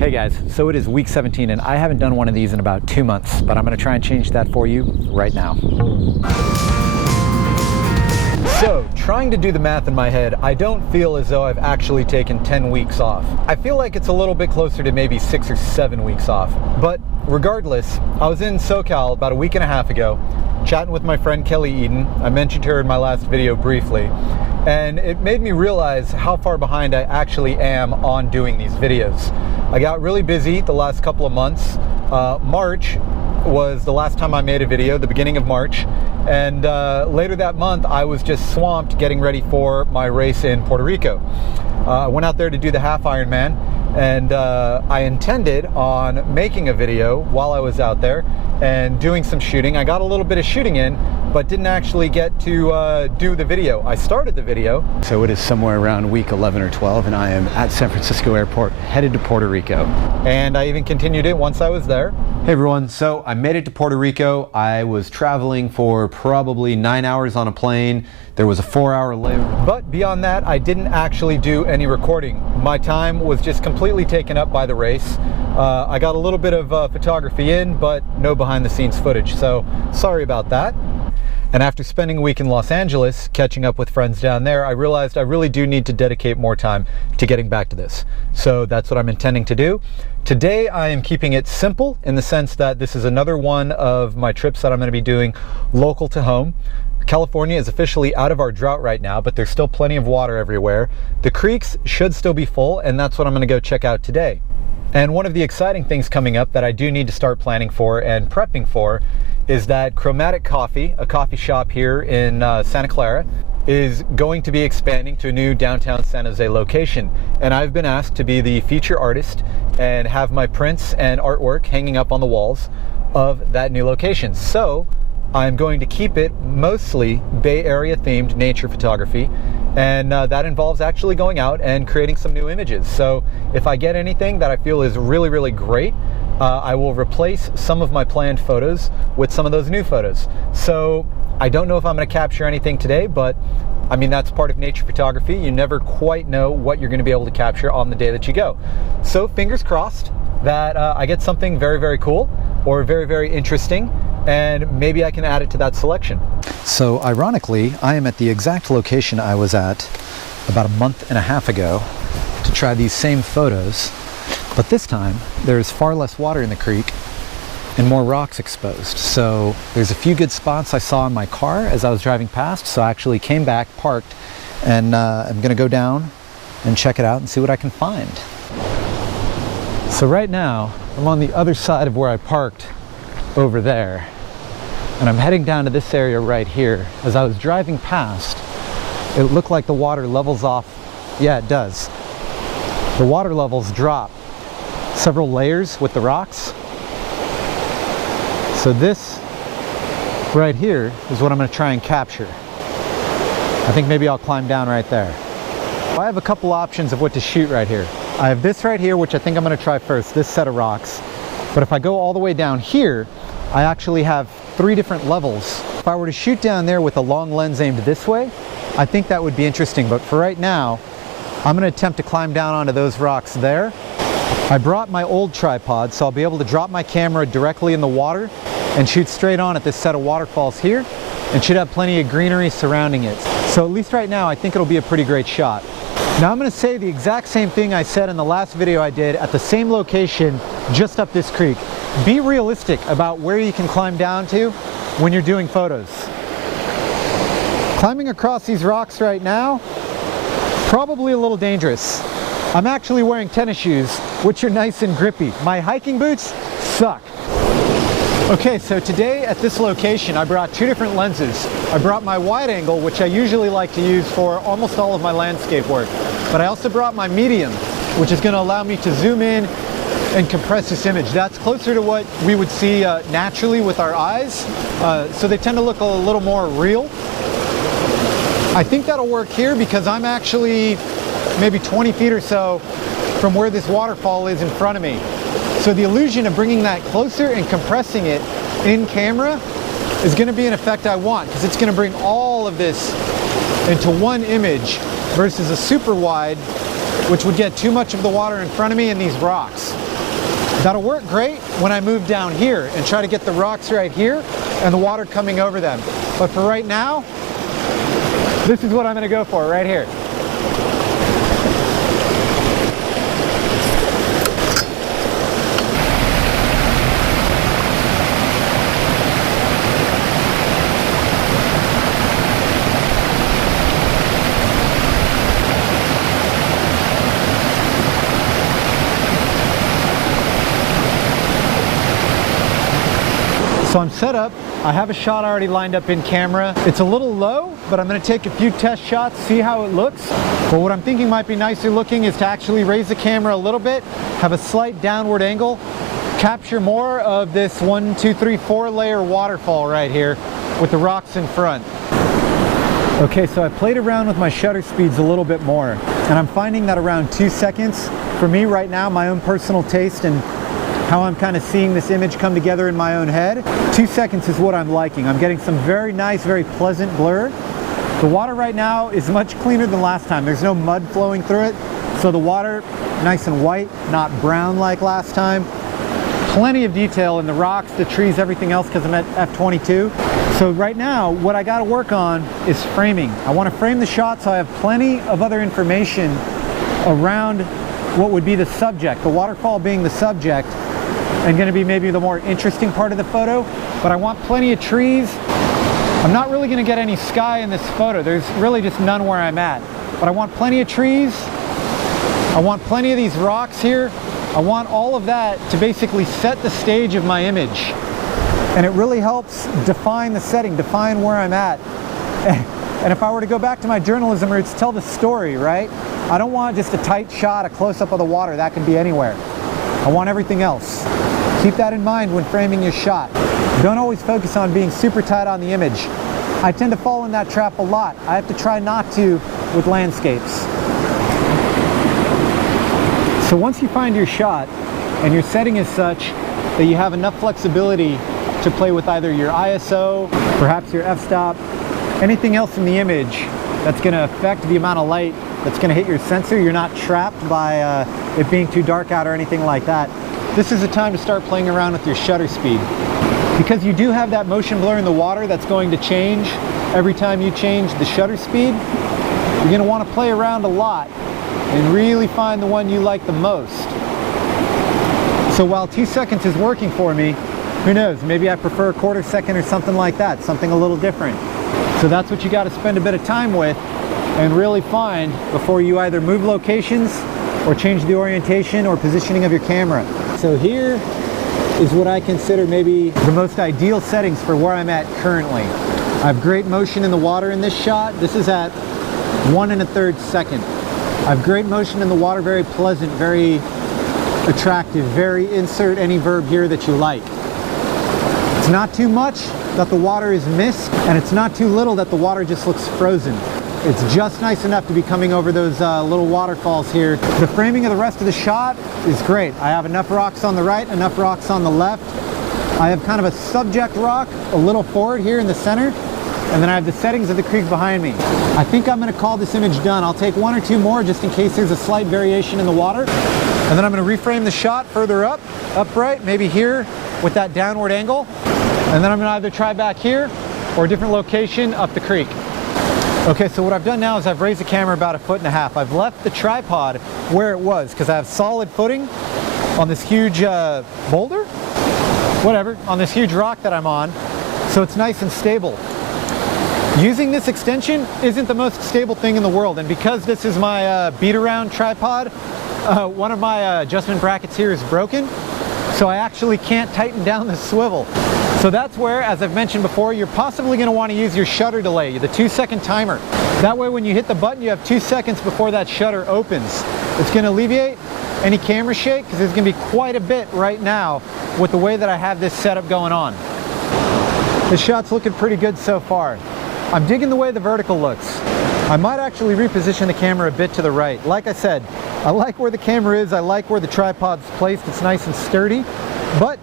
Hey guys, so it is week 17 and I haven't done one of these in about 2 months, but I'm going to try and change that for you right now. So, trying to do the math in my head, I don't feel as though I've actually taken 10 weeks off. I feel like it's a little bit closer to maybe 6 or 7 weeks off. But regardless, I was in SoCal about a week and a half ago, chatting with my friend Kelly Eden. I mentioned her in my last video briefly. And it made me realize how far behind I actually am on doing these videos. I got really busy the last couple of months. March was the last time I made a video, the beginning of March. And later that month, I was just swamped getting ready for my race in Puerto Rico. I went out there to do the half Ironman, and I intended on making a video while I was out there and doing some shooting. I got a little bit of shooting in, but didn't actually get to do the video. I started the video. So it is somewhere around week 11 or 12, and I am at San Francisco Airport, headed to Puerto Rico. And I even continued it once I was there. Hey everyone, so I made it to Puerto Rico. I was traveling for probably 9 hours on a plane. There was a 4-hour layover. But beyond that, I didn't actually do any recording. My time was just completely taken up by the race. I got a little bit of photography in, but no behind the scenes footage. So sorry about that. And after spending a week in Los Angeles, catching up with friends down there, I realized I really do need to dedicate more time to getting back to this. So that's what I'm intending to do. Today, I am keeping it simple in the sense that this is another one of my trips that I'm going to be doing local to home. California is officially out of our drought right now, but there's still plenty of water everywhere. The creeks should still be full, and that's what I'm going to go check out today. And one of the exciting things coming up that I do need to start planning for and prepping for is that Chromatic Coffee, a coffee shop here in Santa Clara, is going to be expanding to a new downtown San Jose location. And I've been asked to be the feature artist and have my prints and artwork hanging up on the walls of that new location. So I'm going to keep it mostly Bay Area themed nature photography. And that involves actually going out and creating some new images. So if I get anything that I feel is really, really great, I will replace some of my planned photos with some of those new photos. So I don't know if I'm going to capture anything today, but I mean, that's part of nature photography. You never quite know what you're going to be able to capture on the day that you go. So fingers crossed that I get something very, very cool or very, very interesting, and maybe I can add it to that selection. So ironically, I am at the exact location I was at about a month and a half ago to try these same photos, but this time there's far less water in the creek and more rocks exposed. So there's a few good spots I saw in my car as I was driving past, so I actually came back, parked, and I'm gonna go down and check it out and see what I can find. So right now, I'm on the other side of where I parked over there, and I'm heading down to this area right here. As I was driving past, it looked like the water levels off. Yeah, it does. The water levels drop several layers with the rocks. So this right here is what I'm going to try and capture. I think maybe I'll climb down right there. I have a couple options of what to shoot right here. I have this right here, which I think I'm going to try first, this set of rocks. But if I go all the way down here, I actually have 3 different levels. If I were to shoot down there with a long lens aimed this way, I think that would be interesting. But for right now, I'm going to attempt to climb down onto those rocks there. I brought my old tripod, so I'll be able to drop my camera directly in the water and shoot straight on at this set of waterfalls here, and should have plenty of greenery surrounding it. So at least right now, I think it'll be a pretty great shot. Now I'm going to say the exact same thing I said in the last video I did at the same location just up this creek. Be realistic about where you can climb down to when you're doing photos. Climbing across these rocks right now, probably a little dangerous. I'm actually wearing tennis shoes, which are nice and grippy. My hiking boots suck. Okay, so today at this location, I brought 2 different lenses. I brought my wide angle, which I usually like to use for almost all of my landscape work. But I also brought my medium, which is going to allow me to zoom in and compress this image. That's closer to what we would see naturally with our eyes. So they tend to look a little more real. I think that'll work here because I'm actually maybe 20 feet or so from where this waterfall is in front of me. So the illusion of bringing that closer and compressing it in camera is going to be an effect I want, because it's going to bring all of this into one image versus a super wide, which would get too much of the water in front of me and these rocks. That'll work great when I move down here and try to get the rocks right here and the water coming over them. But for right now, this is what I'm going to go for right here. So I'm set up. I have a shot already lined up in camera. It's a little low, but I'm going to take a few test shots, see how it looks. But what I'm thinking might be nicer looking is to actually raise the camera a little bit, have a slight downward angle, capture more of this 1, 2, 3, 4 layer waterfall right here with the rocks in front. Okay, so I played around with my shutter speeds a little bit more, and I'm finding that around 2 seconds, for me right now, my own personal taste and how I'm kind of seeing this image come together in my own head, 2 seconds is what I'm liking. I'm getting some very nice, very pleasant blur. The water right now is much cleaner than last time. There's no mud flowing through it, so the water nice and white, not brown like last time. Plenty of detail in the rocks, the trees, everything else, because I'm at f/22. So right now, what I got to work on is framing. I want to frame the shot so I have plenty of other information around what would be the subject, the waterfall being the subject, and going to be maybe the more interesting part of the photo. But I want plenty of trees. I'm not really going to get any sky in this photo. There's really just none where I'm at. But I want plenty of trees. I want plenty of these rocks here. I want all of that to basically set the stage of my image. And it really helps define the setting, define where I'm at. And if I were to go back to my journalism roots, tell the story, right? I don't want just a tight shot, a close-up of the water. That can be anywhere. I want everything else. Keep that in mind when framing your shot. Don't always focus on being super tight on the image. I tend to fall in that trap a lot. I have to try not to with landscapes. So once you find your shot and your setting is such that you have enough flexibility to play with either your ISO, perhaps your f-stop, anything else in the image that's going to affect the amount of light that's going to hit your sensor, you're not trapped by it being too dark out or anything like that, this is the time to start playing around with your shutter speed. Because you do have that motion blur in the water that's going to change every time you change the shutter speed, you're going to want to play around a lot and really find the one you like the most. So while 2 seconds is working for me, who knows, maybe I prefer a quarter second or something like that, something a little different. So that's what you got to spend a bit of time with and really find before you either move locations or change the orientation or positioning of your camera. So here is what I consider maybe the most ideal settings for where I'm at currently. I have great motion in the water in this shot. This is at 1 1/3 second. I have great motion in the water, very pleasant, very attractive, very insert any verb here that you like. It's not too much that the water is mist, and it's not too little that the water just looks frozen. It's just nice enough to be coming over those little waterfalls here. The framing of the rest of the shot is great. I have enough rocks on the right, enough rocks on the left. I have kind of a subject rock a little forward here in the center, and then I have the settings of the creek behind me. I think I'm going to call this image done. I'll take 1 or 2 more just in case there's a slight variation in the water. And then I'm going to reframe the shot further up, upright, maybe here with that downward angle. And then I'm going to either try back here or a different location up the creek. Okay, so what I've done now is I've raised the camera about 1.5 feet. I've left the tripod where it was because I have solid footing on this huge boulder, whatever, on this huge rock that I'm on, so it's nice and stable. Using this extension isn't the most stable thing in the world, and because this is my beat-around tripod, one of my adjustment brackets here is broken, so I actually can't tighten down the swivel. So that's where, as I've mentioned before, you're possibly going to want to use your shutter delay, the 2-second timer. That way when you hit the button, you have 2 seconds before that shutter opens. It's going to alleviate any camera shake because there's going to be quite a bit right now with the way that I have this setup going on. The shot's looking pretty good so far. I'm digging the way the vertical looks. I might actually reposition the camera a bit to the right. Like I said, I like where the camera is, I like where the tripod's placed, it's nice and sturdy, but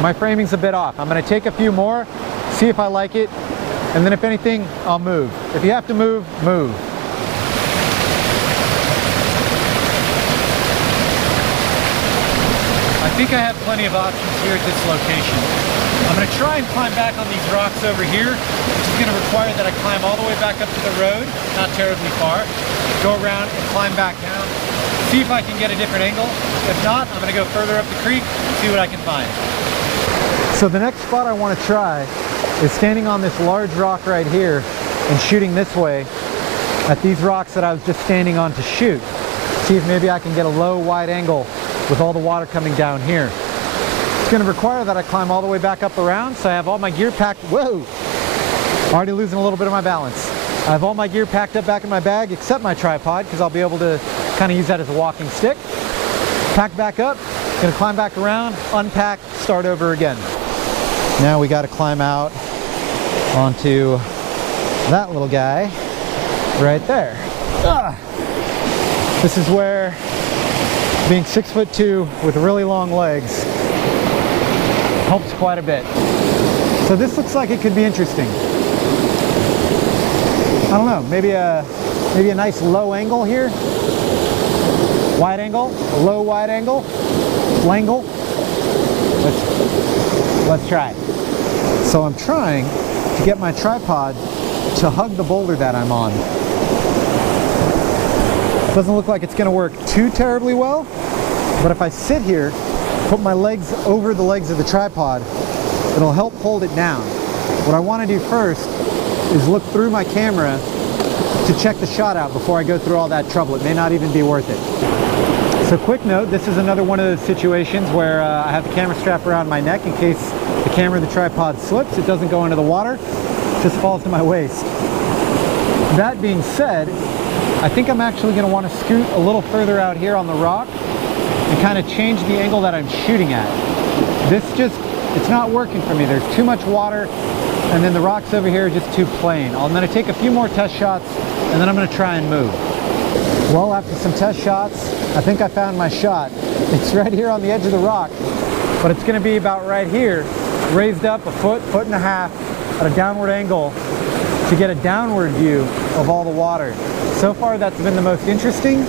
my framing's a bit off. I'm going to take a few more, see if I like it, and then if anything, I'll move. If you have to move, move. I think I have plenty of options here at this location. I'm going to try and climb back on these rocks over here, which is going to require that I climb all the way back up to the road, not terribly far, go around and climb back down, see if I can get a different angle. If not, I'm going to go further up the creek, see what I can find. So the next spot I want to try is standing on this large rock right here and shooting this way at these rocks that I was just standing on to shoot. See if maybe I can get a low, wide angle with all the water coming down here. It's going to require that I climb all the way back up around, so I have all my gear packed. Whoa! Already losing a little bit of my balance. I have all my gear packed up back in my bag except my tripod, because I'll be able to kind of use that as a walking stick. Pack back up, going to climb back around, unpack, start over again. Now we got to climb out onto that little guy right there. This is where being 6'2" with really long legs helps quite a bit. So this looks like it could be interesting. I don't know, maybe a nice low angle here. Wide angle, a low wide angle, langle. Let's try. So I'm trying to get my tripod to hug the boulder that I'm on. Doesn't look like it's going to work too terribly well, but if I sit here, put my legs over the legs of the tripod, it'll help hold it down. What I want to do first is look through my camera to check the shot out before I go through all that trouble. It may not even be worth it. So quick note, this is another one of those situations where I have the camera strap around my neck in case the camera or the tripod slips. It doesn't go into the water, it just falls to my waist. That being said, I think I'm actually going to want to scoot a little further out here on the rock and kind of change the angle that I'm shooting at. It's not working for me. There's too much water, and then the rocks over here are just too plain. I'm going to take a few more test shots, and then I'm going to try and move. Well, after some test shots, I think I found my shot. It's right here on the edge of the rock, but it's going to be about right here, raised up a foot and a half at a downward angle to get a downward view of all the water. So far, that's been the most interesting.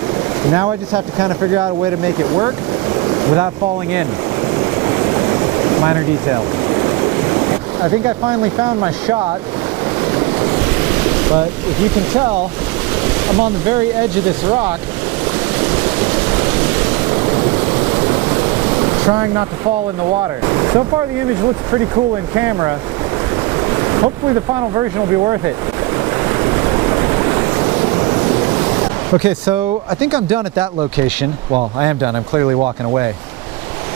Now I just have to kind of figure out a way to make it work without falling in. Minor detail. I think I finally found my shot, but if you can tell, I'm on the very edge of this rock, trying not to fall in the water. So far the image looks pretty cool in camera. Hopefully the final version will be worth it. Okay, so I think I'm done at that location. Well, I am done, I'm clearly walking away.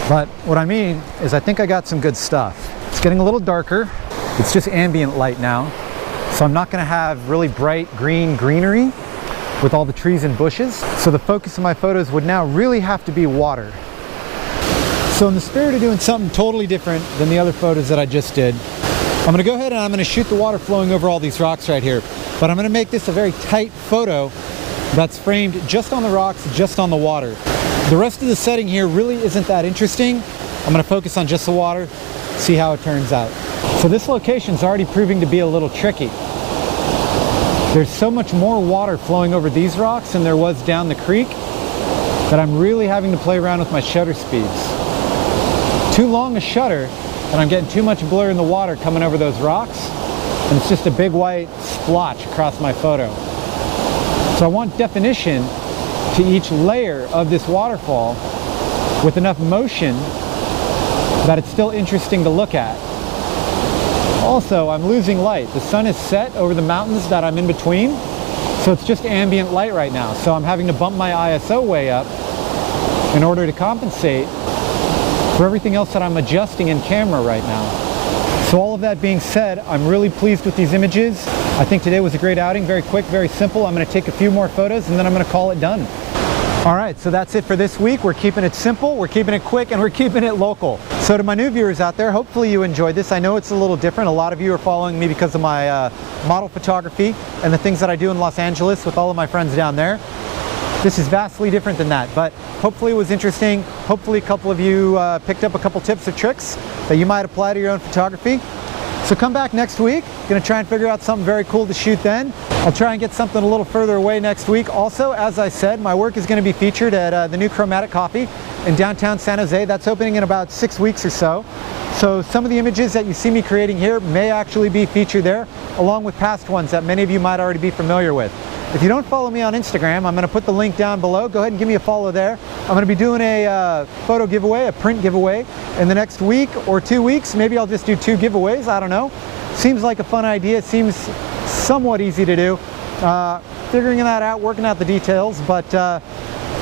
But what I mean is I think I got some good stuff. It's getting a little darker. It's just ambient light now. So I'm not gonna have really bright greenery with all the trees and bushes. So the focus of my photos would now really have to be water. So in the spirit of doing something totally different than the other photos that I just did, I'm gonna go ahead and I'm gonna shoot the water flowing over all these rocks right here. But I'm gonna make this a very tight photo that's framed just on the rocks, just on the water. The rest of the setting here really isn't that interesting. I'm gonna focus on just the water, see how it turns out. So this location's already proving to be a little tricky. There's so much more water flowing over these rocks than there was down the creek that I'm really having to play around with my shutter speeds. Too long a shutter, and I'm getting too much blur in the water coming over those rocks, and it's just a big white splotch across my photo. So I want definition to each layer of this waterfall with enough motion that it's still interesting to look at. Also, I'm losing light. The sun is set over the mountains that I'm in between, so it's just ambient light right now. So I'm having to bump my ISO way up in order to compensate for everything else that I'm adjusting in camera right now. So all of that being said, I'm really pleased with these images. I think today was a great outing, very quick, very simple. I'm going to take a few more photos and then I'm going to call it done. All right, so that's it for this week. We're keeping it simple, we're keeping it quick, and we're keeping it local. So to my new viewers out there, hopefully you enjoyed this. I know it's a little different. A lot of you are following me because of my model photography and the things that I do in Los Angeles with all of my friends down there. This is vastly different than that, but hopefully it was interesting. Hopefully a couple of you picked up a couple tips or tricks that you might apply to your own photography. So come back next week. Gonna try and figure out something very cool to shoot then. I'll try and get something a little further away next week. Also, as I said, my work is gonna be featured at the new Chromatic Coffee in downtown San Jose. That's opening in about 6 weeks or so. So some of the images that you see me creating here may actually be featured there, along with past ones that many of you might already be familiar with. If you don't follow me on Instagram, I'm going to put the link down below. Go ahead and give me a follow there. I'm going to be doing a photo giveaway, a print giveaway in the next week or 2 weeks. Maybe I'll just do 2 giveaways. I don't know. Seems like a fun idea. It seems somewhat easy to do. Figuring that out, working out the details. But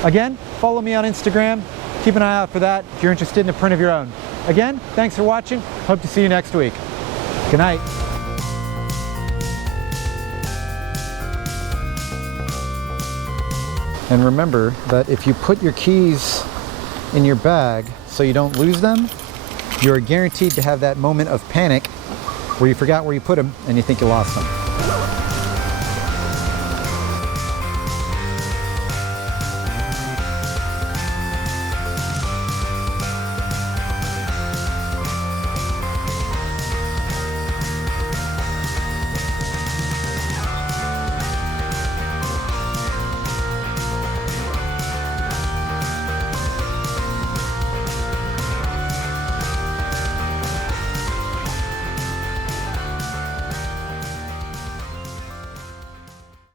again, follow me on Instagram. Keep an eye out for that if you're interested in a print of your own. Again, thanks for watching. Hope to see you next week. Good night. And remember that if you put your keys in your bag so you don't lose them, you're guaranteed to have that moment of panic where you forgot where you put them and you think you lost them.